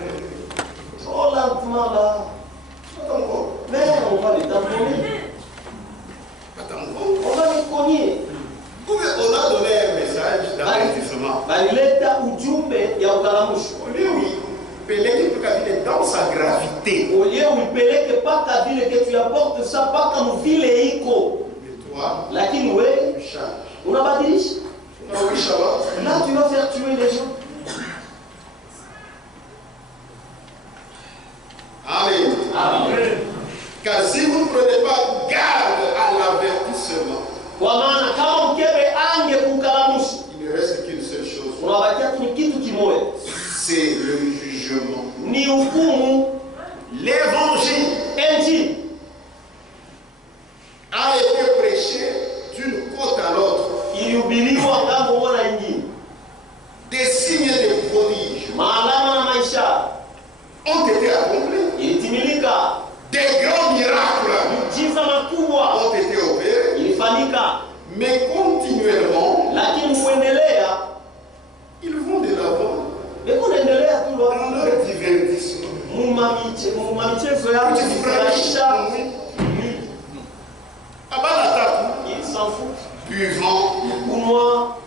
Trop lentement là. Mais on va les tamponner. On va les cogner. On a donné un message d'avertissement. Balileta ujumbe ya ukalamusho. Au lieu où il peleke tukavile dans sa gravité. Au lieu uipeleke paka vile que tu apportes ça paka mvile iko. Mais toi, Lakini wewe tu changes. unabadilisha. Unawisha watu. Là tu vas faire tuer les gens. Amen. Amen. Car si vous ne prenez pas garde à l'avertissement, Kwa maana kama mkebe ange kukalamusha, il ne reste qu'une seule chose. unabakia tu kitu kimoja. C'est le jugement. Ni hukumu. L'évangile Injili a été prêché d'une côte à l'autre. ilihubiriwa ngambo moja nyingine. Des signes et des prodiges Maalama na maisha ont été accomplis. ilitimilika. Des grands miracles Miujiza makubwa ont été opérés. ilifanyika, Mais continuellement, lakini kuendelea ils vont de l'avant beko naendelea tu dans leur divertissement. mumamichezo yao kufurahisha. Ils s'en foutent. Buvant, Kunwa,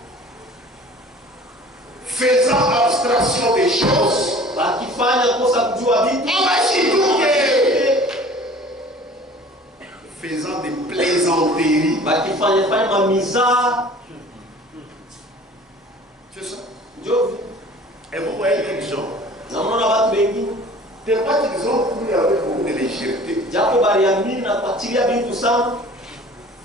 faisant abstraction des choses, bakifanya kosa kujua vitu, faisant des plaisanteries. bakifanya mamiza. C'est ça. Ndio Et vous voyez les gens, naona watu wengine des fois qu'ils ont pris avec beaucoup de légèreté. japo baliamini na kuachilia vitu sana,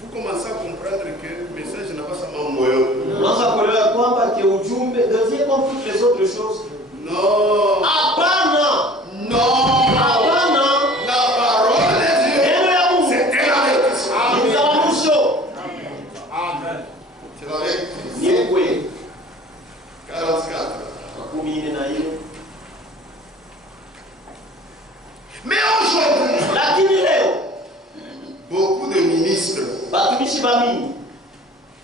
Vous commencez à comprendre que le message n'a pas seulement moyen. unaanza kuelewa kwamba ke ujumbe devient comme toutes les autres choses. Non. Hapana, Non. hapana. La parole de Dieu, Neno ya Mungu c'était l'avertissement. ni mkalamusho, C'est l'avertissement. ni ukweli. 44. Makumi ine na ile. Mais aujourd'hui, Lakini leo beaucoup de ministres batumishi bamingi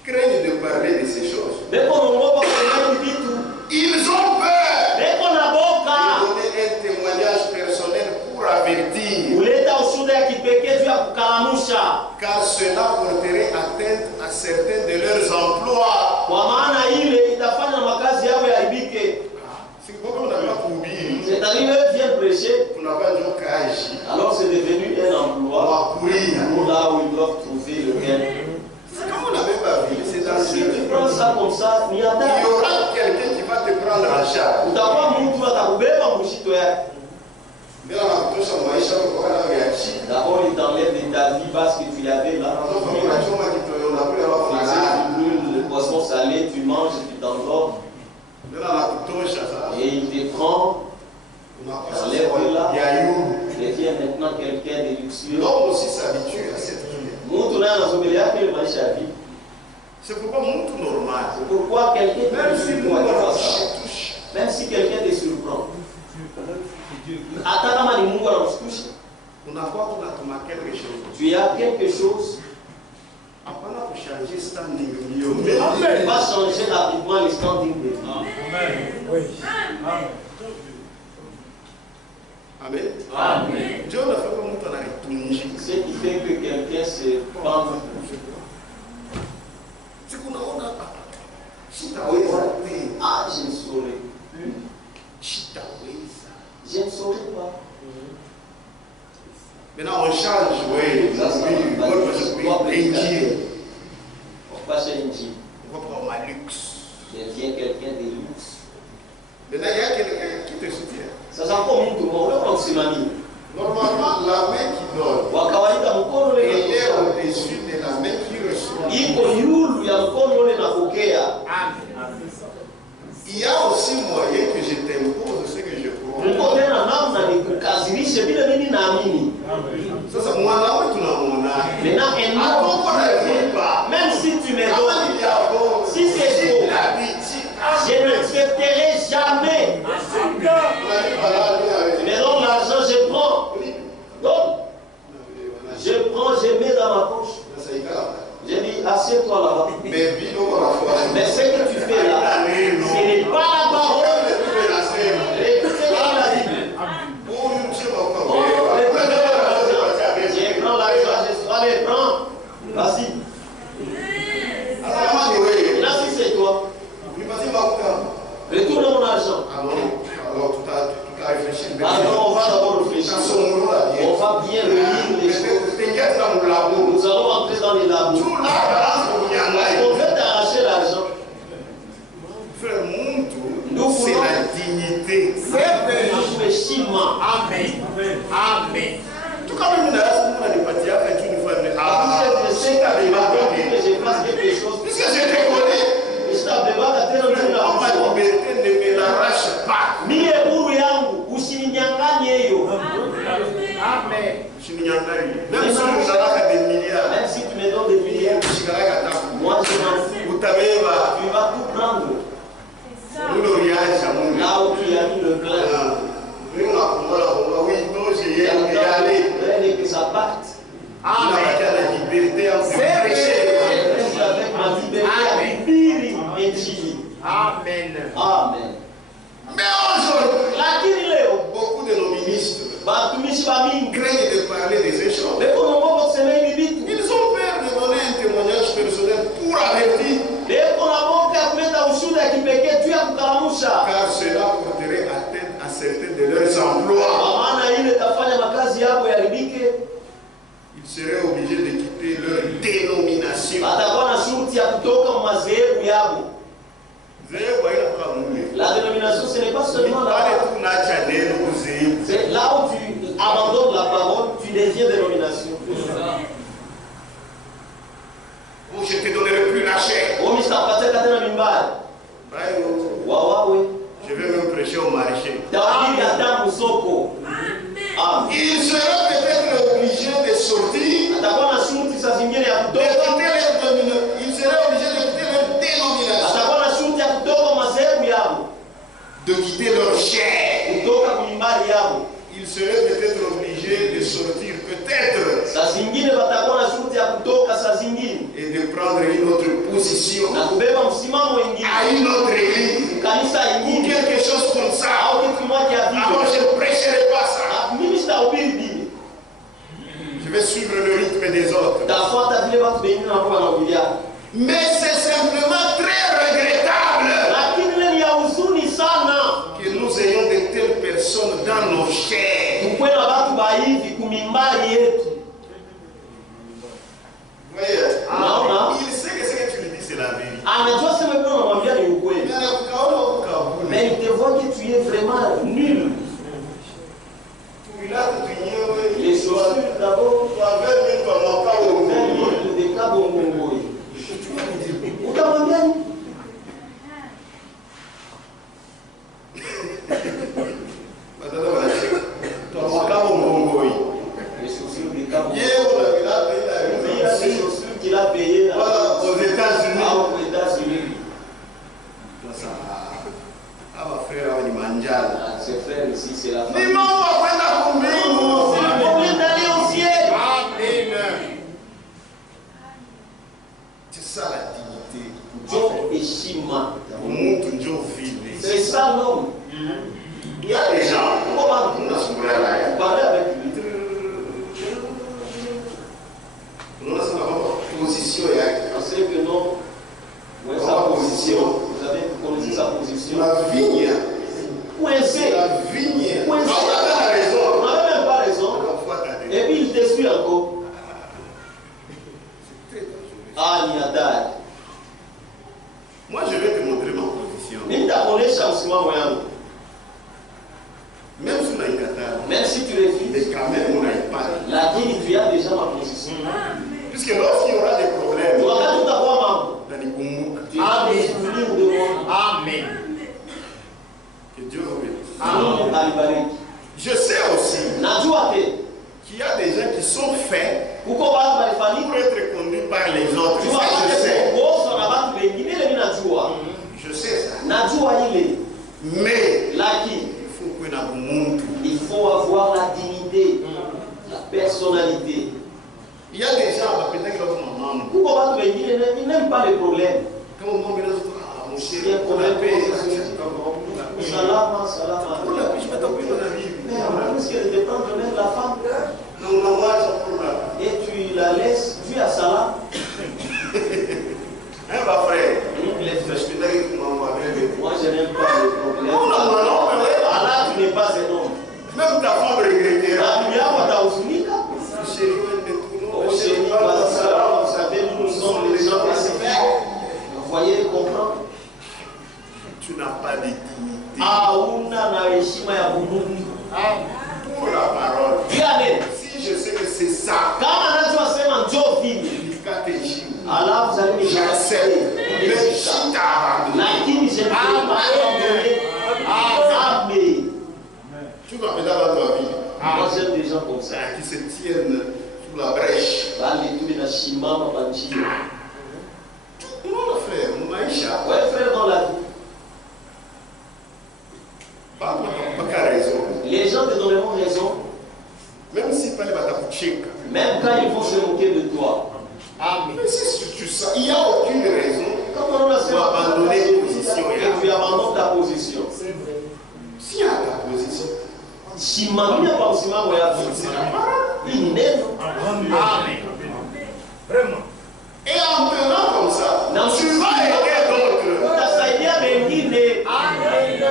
craignent de parler de ces choses. beko nongopa kusema vitu, Ils ont peur beko na boka de donner car cela porterait atteinte à certains de leurs emplois. Si vous n'avez pas oublié, c'est-à-dire eux viennent prêcher, vous n'avez pas dit alors c'est devenu un emploi là où ils doivent trouver le gain. Quand vous n'avez pas vu, c'est dans Si tu prends ça comme ça, il y il y aura quelqu'un qui va te prendre en charge. D'abord, il t'enlève de ta vie parce que tu l'avais là. Le poisson salé, tu manges et tu t'endors. Et il te prend, t'enlève de là, devient maintenant quelqu'un de luxueux. L'homme aussi s'habitue à cette vie. C'est pourquoi monde normal. C'est pourquoi quelqu'un Même si nous même si quelqu'un te surprend. Tu as quelque chose. Tu vas changer rapidement le standing de vie. Amen. Amen. Dieu ne fait pas monter dans les Ce qui fait que quelqu'un se pend. C'est qu'on a Ah, je ne saurais plus. Je ne saurais pas. Maintenant on change, oui. Ça, On va chez Inji. va prendre ma luxe. Deviens quelqu'un de luxe. Maintenant il y a quelqu'un qui te soutient. Ça sent comme tout le monde. Normalement, la main qui donne, elle est au-dessus de la main qui reçoit. Il y a aussi moyen que je t'impose ce que je crois. Ça, c'est moi là où tu n'as mon âme. Même si tu me donnes, si c'est faux, je n'accepterai jamais. Tu me donnes l'argent, je prends. Donc, je prends, je mets dans ma poche. J'ai dit, assieds-toi là-bas. Mais ce que tu fais là, ce n'est pas la parole. Écoutez ce qu'il a dit. Je prends l'argent, allez, prends. Vas-y. Là, si c'est toi, retourne mon argent. Alors, tu as réfléchi. Alors, on va d'abord réfléchir. On va bien relire les choses. Nous allons entrer dans les labos. On veut t'arracher l'argent. Frère, c'est la dignité. Amen. Amen. Tout comme une partie à faire une fois. Je sais que je fasse quelque chose. Puisque je te connais, ma liberté ne me l'arrache pas. Amen. Même si nous avons des milliards, même si tu me donnes des milliards, moi je m'en fous. Tu vas tout prendre. Là où tu as mis le plein. Et que ça parte. Amen. Avec ma liberté. Amen. Amen. Mais aujourd'hui, Léo, beaucoup de nos ministres craignent craignent de parler de ces choses. Ils ont peur de donner un témoignage personnel pour avertir. Car cela porterait atteinte à certains de leurs emplois. Ils seraient obligés de quitter leur dénomination. La dénomination, ce n'est pas seulement là. C'est là où tu abandonnes la parole, tu deviens dénomination. Je ne te donnerai plus la chair. Je vais même prêcher au marché. Ils seront peut-être obligés de sortir. Ils seraient obligés de quitter leur dénomination. De quitter leur chair. Ils seraient peut-être obligés de sortir, peut-être, et de prendre une autre position à une autre église ou quelque chose comme ça. Alors je ne prêcherai pas ça. Je vais vais suivre le rythme des autres. Mais c'est simplement très regrettable que nous ayons de telles personnes dans nos chairs. Vous voyez, il sait que ce que tu lui dis, c'est la vérité. Mais il te voit que tu es vraiment nul. Les chaussures d'abord, des cabongongoi. Où t'as bien? Les chaussures des cabongongoi. Il a des chaussures qu'il a payées aux États-Unis. Ses frères ici, c'est la famille. C'est le problème d'aller au ciel. Amen. C'est ça la dignité. Joe et Shima. C'est ça l'homme. Il y a des gens. Parlez avec lui. Position. On sait que non. Sa position. Vous avez connu sa position. La vigne. Coincé. La vigne. Coincé. On n'avait même pas raison. Et puis il te suit encore. Ah, il y a d'âge. Moi, je vais te montrer ma position. Même si on a une catastrophe. Même si tu refuses. Mais quand même, on n'a pas. La digne, tu as déjà ma position. Puisque lorsqu'il y aura des problèmes. Tu vas tout avoir maman. Tu as des souvenirs de moi. Amen. Que Dieu vous bénisse. Amen. Je sais aussi qu'il y a des gens qui sont faits pour être conduits par les autres. Je sais. Je sais ça. Mais il faut avoir la dignité, la personnalité. Il y a des gens, peut-être que leur maman, ils n'aiment pas les problèmes. Quand on demande mon chéri, il y a un problème. Salama. Mais en plus qu'elle te prend même la femme. Et tu la laisses, tu as Salam. Moi je n'aime pas les problèmes. Allah, tu n'es pas un homme. Même ta femme regrettera. Vous savez, nous sommes les gens pacifiques. Vous voyez, comprendre. Tu n'as pas de dignité. Pour la parole. Si je sais que c'est ça. Allah, vous allez me j'accepte. Tu vas peut-être dans ta vie. Moi j'aime des gens comme ça. Qui se tiennent sous la brèche. Non, frère, Maïcha. Ouais, frère, dans la vie. Pas raison. Les gens te donneront raison. Même si pas les même quand ils vont se moquer de toi. Amen. Mais si tu sais, il n'y a aucune raison pour abandonner ta position. Et tu abandonnes ta position. S'il y a ta position. Si mamie n'a pas aussi mal, il n'est pas. Amen. Vraiment. Et en tenant comme ça, tu vas aider d'autres. Amen.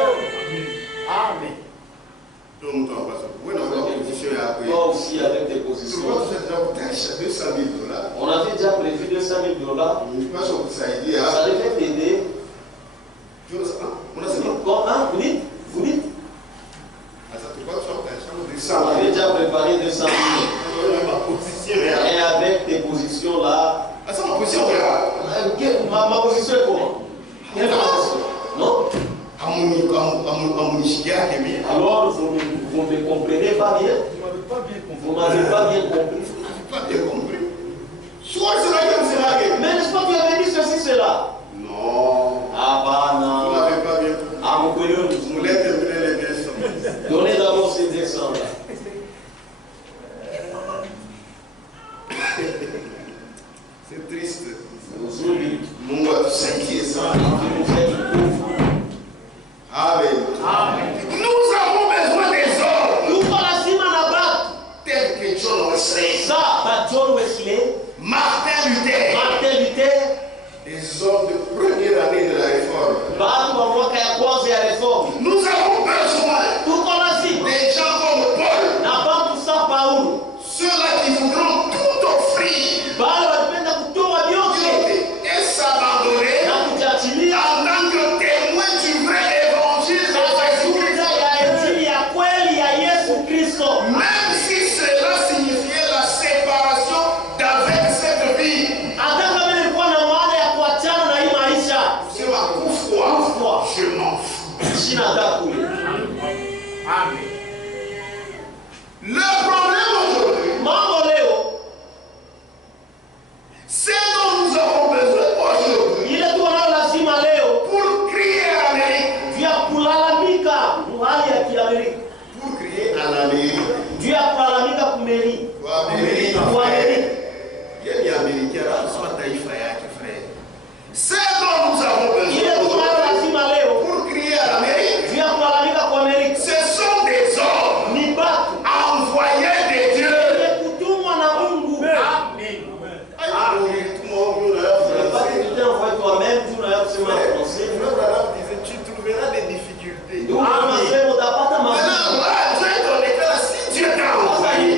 Amen. Donc, toi aussi avec tes positions. On avait déjà prévu $200 000. Ça devait t'aider. Vous dites on avait déjà préparé 200 000. Et avec tes positions là. Ma position est comment? Quelle position? Non? Alors vous ne me comprenez pas bien? Vous ne m'avez pas bien compris. Mais n'est-ce pas que tu avais dit ceci, cela? Non. Ah bah non. Vous n'avez pas bien compris. Ah mon collègue, vous voulez terminer les 200. Donnez d'abord ces 200 là. C'est triste. Aujourd'hui, nous avons 500. Amen. Amen. Nous avons besoin des hommes. Nous pas la cime à la batte. Tel que Dieu nous serait. Ça. John Wesley, Martin Luther, des hommes de première année de la réforme. Nous avons besoin des gens comme Paul, ceux-là qui voudront tout offrir et s'abandonner en tant que témoin du vrai évangile de Jésus-Christ. Même si cela signifiait la séparation d'avec cette vie. C'est ma foi, je m'en fous. Amen. Le problème aujourd'hui, c'est dont nous avons besoin aujourd'hui pour crier à l'Amérique. Pour crier à l'Amérique. C'est dont nous avons besoin pour crier à l'Amérique. Ce sont des hommes envoyés de Dieu. Tu trouveras des difficultés. Si Dieu t'a envoyé,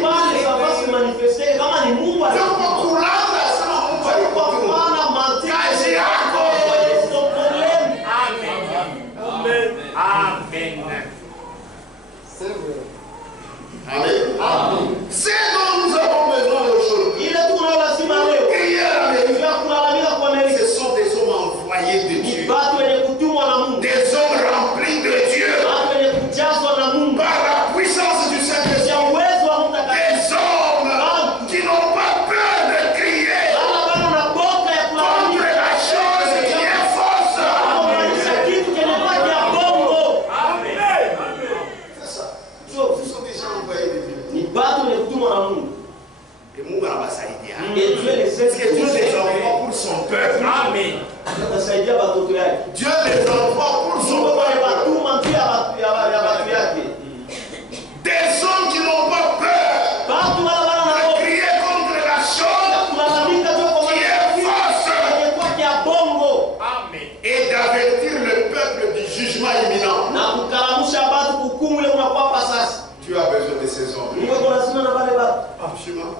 c'est dont nous avons besoin aujourd'hui. Ce sont des hommes envoyés de Dieu. Des hommes remplis de Dieu. Par la puissance du Saint-Esprit. Des hommes qui n'ont pas peur de crier contre la chose qui est fausse. C'est ça. Ce sont des gens envoyés de Dieu. Et Dieu les envoie pour son peuple. Amen. Dieu les envoie pour son peuple. Des hommes qui n'ont pas peur de crier contre la chose qui est fausse. Amen. Et d'avertir le peuple du jugement imminent. Tu as besoin de ces hommes. Absolument.